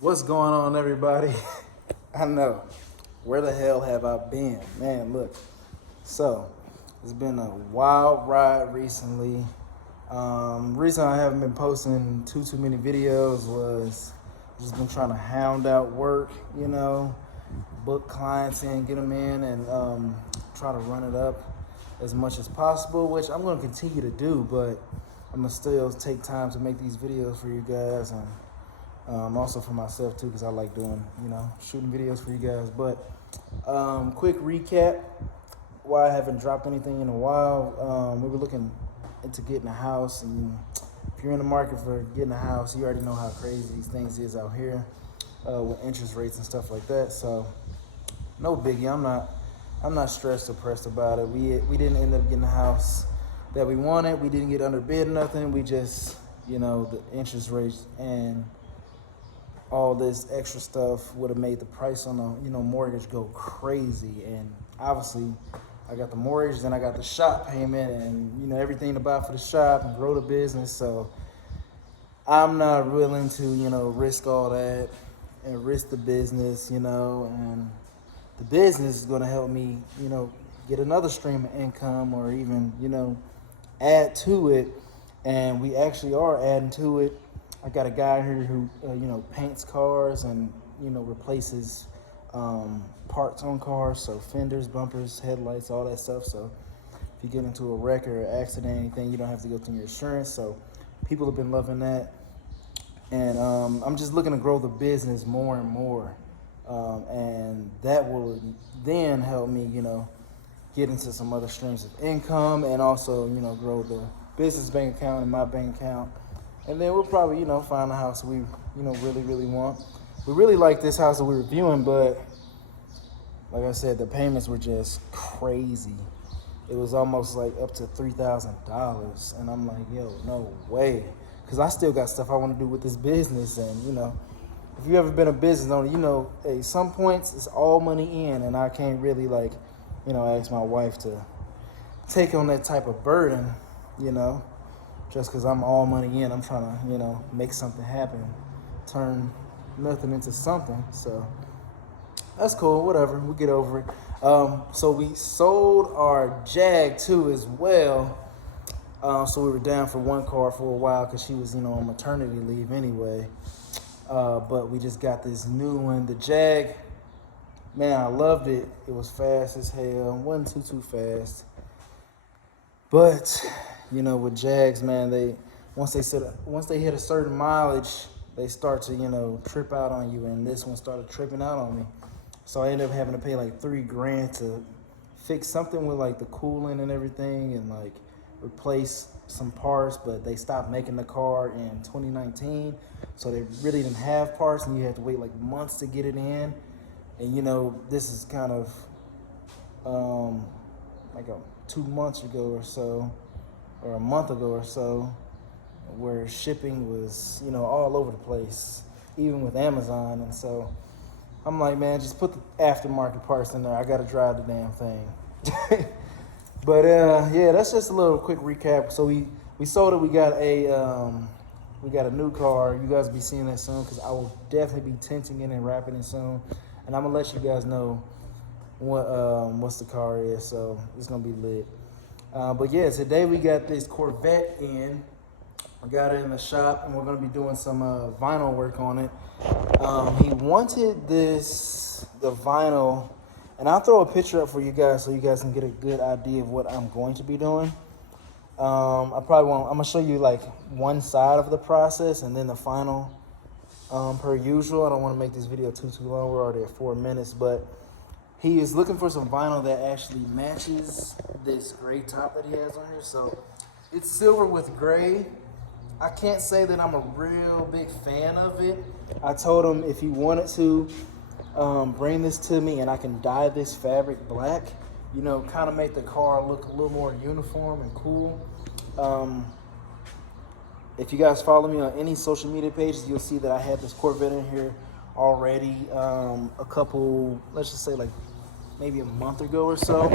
What's going on, everybody? I know. Where the hell have I been? Man, look. So, it's been a wild ride recently. Reason I haven't been posting too many videos was just been trying to hound out work, book clients in, get them in, and try to run it up as much as possible, which I'm going to continue to do, but I'm going to still take time to make these videos for you guys and also for myself too, because I like doing, shooting videos for you guys. But quick recap, why I haven't dropped anything in a while. We were looking into getting a house, and if you're in the market for getting a house, you already know how crazy these things is out here with interest rates and stuff like that. So no biggie. I'm not stressed or pressed about it. We didn't end up getting a house that we wanted. We didn't get underbid or nothing. We just, the interest rates and all this extra stuff would have made the price on the mortgage go crazy. And obviously I got the mortgage, then I got the shop payment, and everything to buy for the shop and grow the business. So I'm not willing to risk all that and risk the business, and the business is going to help me get another stream of income, or even add to it. And we actually are adding to it. I got a guy here who paints cars and replaces parts on cars, so fenders, bumpers, headlights, all that stuff. So if you get into a wreck or accident, anything, you don't have to go through your insurance. So people have been loving that, and I'm just looking to grow the business more and more, and that will then help me get into some other streams of income, and also grow the business bank account and my bank account. And then we'll probably, find a house we, really want. We really like this house that we were viewing, but like I said, the payments were just crazy. It was almost like up to $3,000. And I'm like, yo, no way. Because I still got stuff I want to do with this business. And, if you ever been a business owner, at some points it's all money in. And I can't really ask my wife to take on that type of burden, just because I'm all money in. I'm trying to, make something happen, turn nothing into something. So that's cool, whatever, we'll get over it. So we sold our Jag too as well. So we were down for one car for a while because she was, on maternity leave anyway. But we just got this new one, the Jag. Man, I loved it. It was fast as hell. Wasn't too fast. But with Jags, man, once they hit a certain mileage, they start to trip out on you, and this one started tripping out on me. So I ended up having to pay like $3,000 to fix something with like the coolant and everything, and like replace some parts. But they stopped making the car in 2019, so they really didn't have parts, and you had to wait like months to get it in. And this is kind of like 2 months ago or so, or a month ago or so, where shipping was, all over the place, even with Amazon. And so I'm like, man, just put the aftermarket parts in there. I got to drive the damn thing. But yeah, that's just a little quick recap. So we sold it. We got a new car. You guys will be seeing that soon, because I will definitely be tinting it and wrapping it soon. And I'm gonna let you guys know what's the car is. So it's gonna be lit. But yeah, today we got this Corvette in. I got it in the shop, and we're gonna be doing some vinyl work on it. He wanted the vinyl, and I'll throw a picture up for you guys so you guys can get a good idea of what I'm going to be doing. I'm gonna show you like one side of the process and then the final. Per usual, I don't want to make this video too long. We're already at 4 minutes, but he is looking for some vinyl that actually matches this gray top that he has on here. So it's silver with gray. I can't say that I'm a real big fan of it. I told him if he wanted to bring this to me and I can dye this fabric black, kind of make the car look a little more uniform and cool. If you guys follow me on any social media pages, you'll see that I had this Corvette in here already a couple, let's just say like maybe a month ago or so.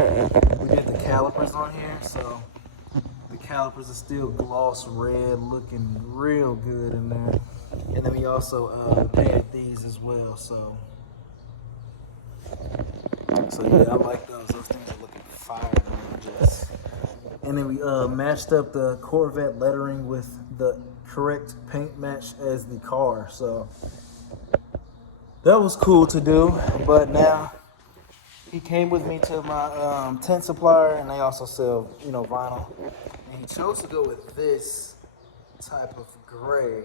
We did the calipers on here, so the calipers are still gloss red, looking real good in there. And then we also painted these as well. So yeah, I like those. Those things are looking fire, man. Just. And then we matched up the Corvette lettering with the correct paint match as the car. So that was cool to do. But now he came with me to my tent supplier, and they also sell, vinyl. And he chose to go with this type of gray,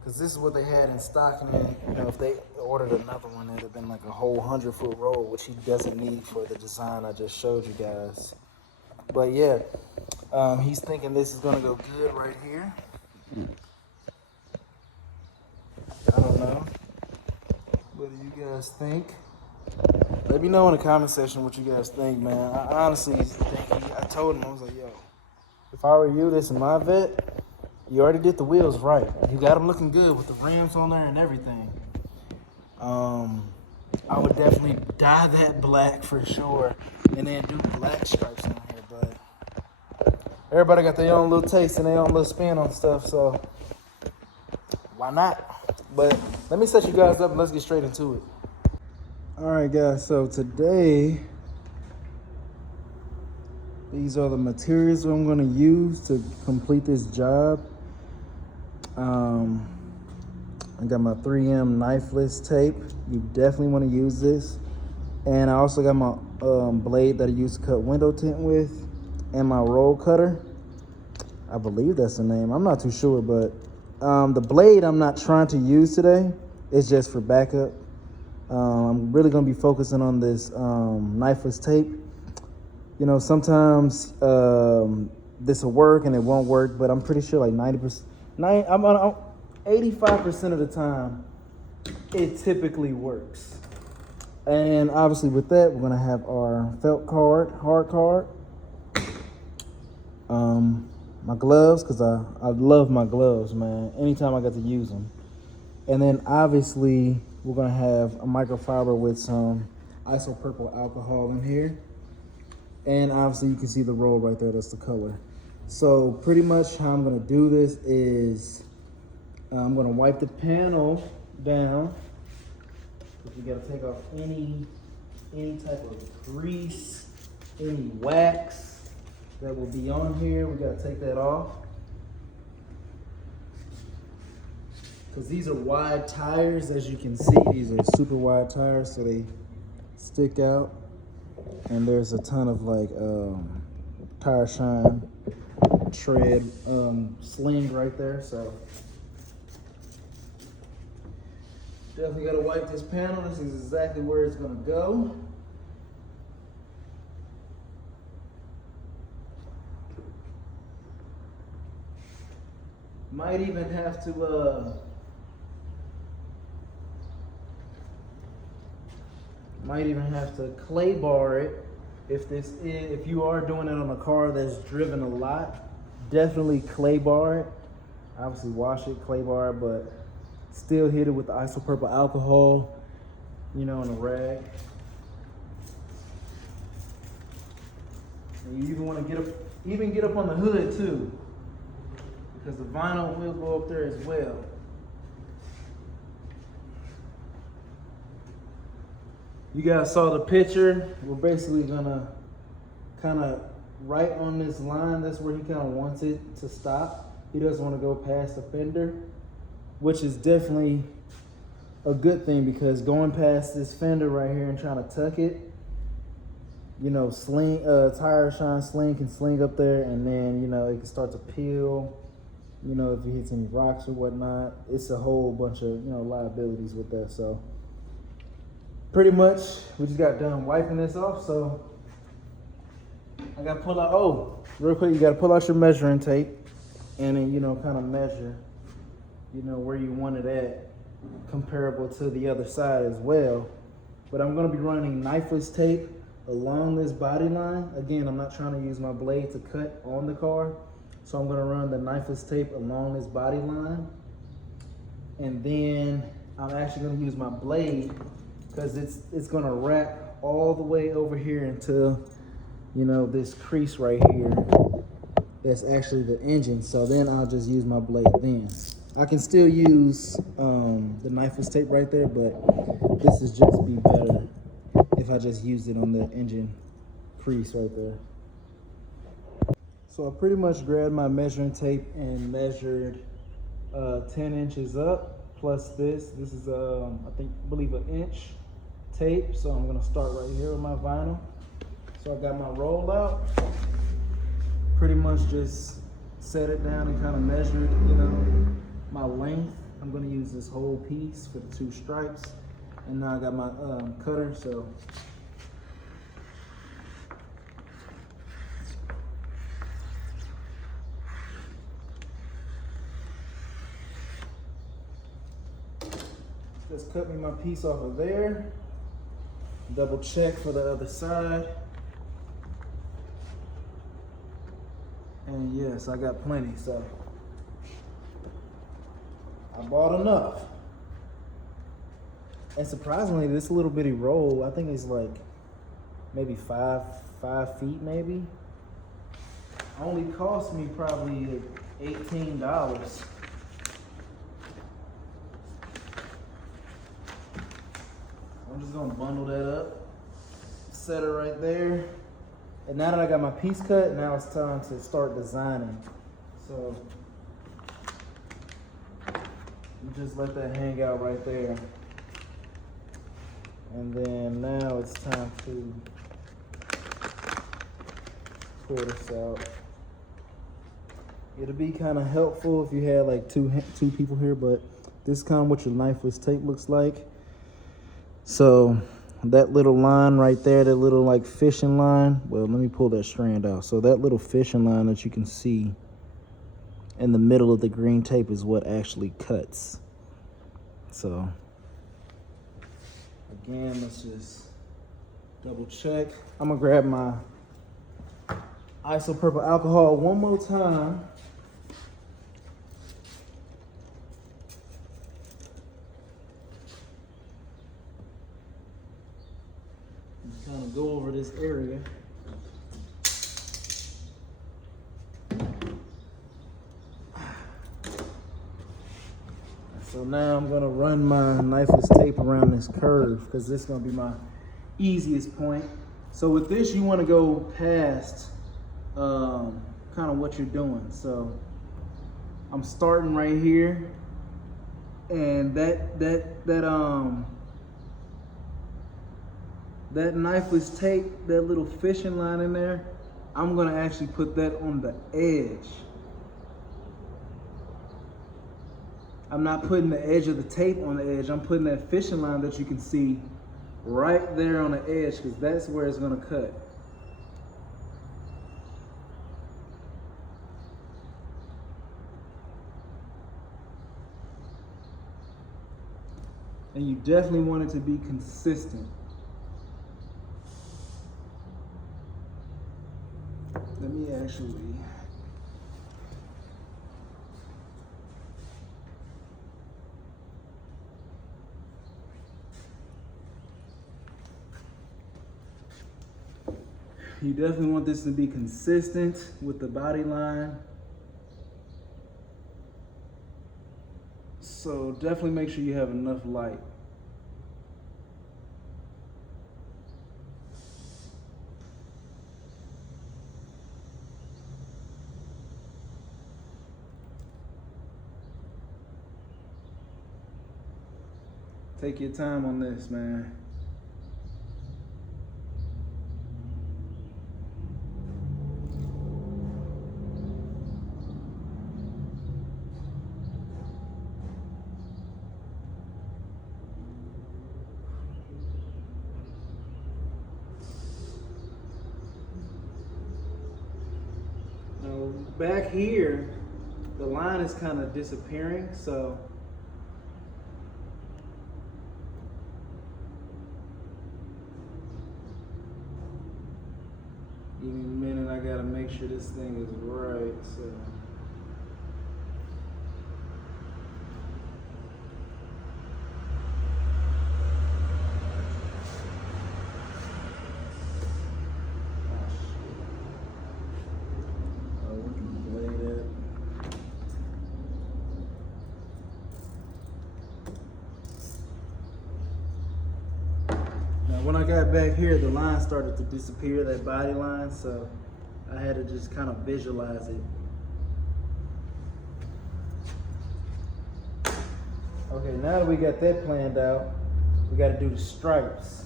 because this is what they had in stock. And then, if they ordered another one, it'd have been like a whole 100-foot roll, which he doesn't need for the design I just showed you guys. But yeah, he's thinking this is gonna go good right here. I don't know. What do you guys think? Let me know in the comment section what you guys think, man. I honestly think I told him, I was like, yo, if I were you, this is my vet. You already did the wheels right. You got them looking good with the rims on there and everything. I would definitely dye that black for sure, and then do black stripes on here. But everybody got their own little taste and their own little spin on stuff, so why not? But let me set you guys up and let's get straight into it. All right, guys, so today, these are the materials I'm going to use to complete this job. I got my 3M knifeless tape. You definitely want to use this. And I also got my blade that I use to cut window tint with, and my roll cutter. I believe that's the name. I'm not too sure, but the blade I'm not trying to use today. It's just for backup. I'm really going to be focusing on this knifeless tape. Sometimes this will work and it won't work, but I'm pretty sure like 85% of the time, it typically works. And obviously with that, we're gonna have our felt card, hard card, my gloves, because I love my gloves, man, anytime I get to use them. And then obviously we're gonna have a microfiber with some isopropyl alcohol in here. And obviously you can see the roll right there, that's the color. So pretty much how I'm gonna do this is I'm gonna wipe the panel down. You gotta take off any type of grease, any wax that will be on here. We gotta take that off. Because these are wide tires, as you can see. These are super wide tires, so they stick out. And there's a ton of like tire shine tread sling right there, so definitely gotta wipe this panel. This is exactly where it's gonna go. Might even have to clay bar it if you are doing it on a car that's driven a lot. Definitely clay bar it. Obviously wash it, clay bar it, but still hit it with the isopropyl alcohol, in a rag. And you even want to get up on the hood too, because the vinyl will go up there as well. You guys saw the picture. We're basically gonna kind of right on this line. That's where he kind of wants it to stop. He doesn't want to go past the fender, which is definitely a good thing, because going past this fender right here and trying to tuck it, tire shine sling can sling up there, and then, it can start to peel, if it hits any rocks or whatnot. It's a whole bunch of, liabilities with that. So pretty much we just got done wiping this off. So I got to pull out, real quick, you got to pull out your measuring tape and then, kind of measure, where you want it at, comparable to the other side as well. But I'm going to be running knifeless tape along this body line. Again, I'm not trying to use my blade to cut on the car, so I'm going to run the knifeless tape along this body line. And then I'm actually going to use my blade, because it's going to wrap all the way over here until, this crease right here. That's actually the engine. So then I'll just use my blade then. I can still use the knifeless tape right there, but this is just be better if I just used it on the engine crease right there. So I pretty much grabbed my measuring tape and measured 10 inches up plus this. This is I believe an inch tape. So I'm gonna start right here with my vinyl. So I got my roll out. Pretty much just set it down and kind of measured, my length. I'm gonna use this whole piece for the 2 stripes. And now I got my cutter, so. Just cut me my piece off of there. Double check for the other side. And yes, I got plenty, so I bought enough. And surprisingly, this little bitty roll, I think it's like maybe five feet maybe. Only cost me probably $18. I'm just gonna bundle that up, set it right there. And now that I got my piece cut, now it's time to start designing. So just let that hang out right there. And then now it's time to pull this out. It'll be kind of helpful if you had like two people here, but this is kind of what your knifeless tape looks like. So that little line right there, that little like fishing line, well, let me pull that strand out. So that little fishing line that you can see in the middle of the green tape is what actually cuts. So again, let's just double check. I'm gonna grab my isopropyl alcohol one more time. Kind of go over this area. So now I'm gonna run my knifeless tape around this curve because this is gonna be my easiest point. So with this, you want to go past kind of what you're doing. So I'm starting right here, and that knifeless tape, that little fishing line in there, I'm gonna actually put that on the edge. I'm not putting the edge of the tape on the edge. I'm putting that fishing line that you can see right there on the edge, because that's where it's gonna cut. And you definitely want it to be consistent. Let me actually. You definitely want this to be consistent with the body line. So definitely make sure you have enough light. Take your time on this, man. Now, back here, the line is kind of disappearing, so give me a minute, I gotta make sure this thing is right, so. Now when I got back here, the line started to disappear, that body line, so I had to just kind of visualize it. Okay, now that we got that planned out, we got to do the stripes.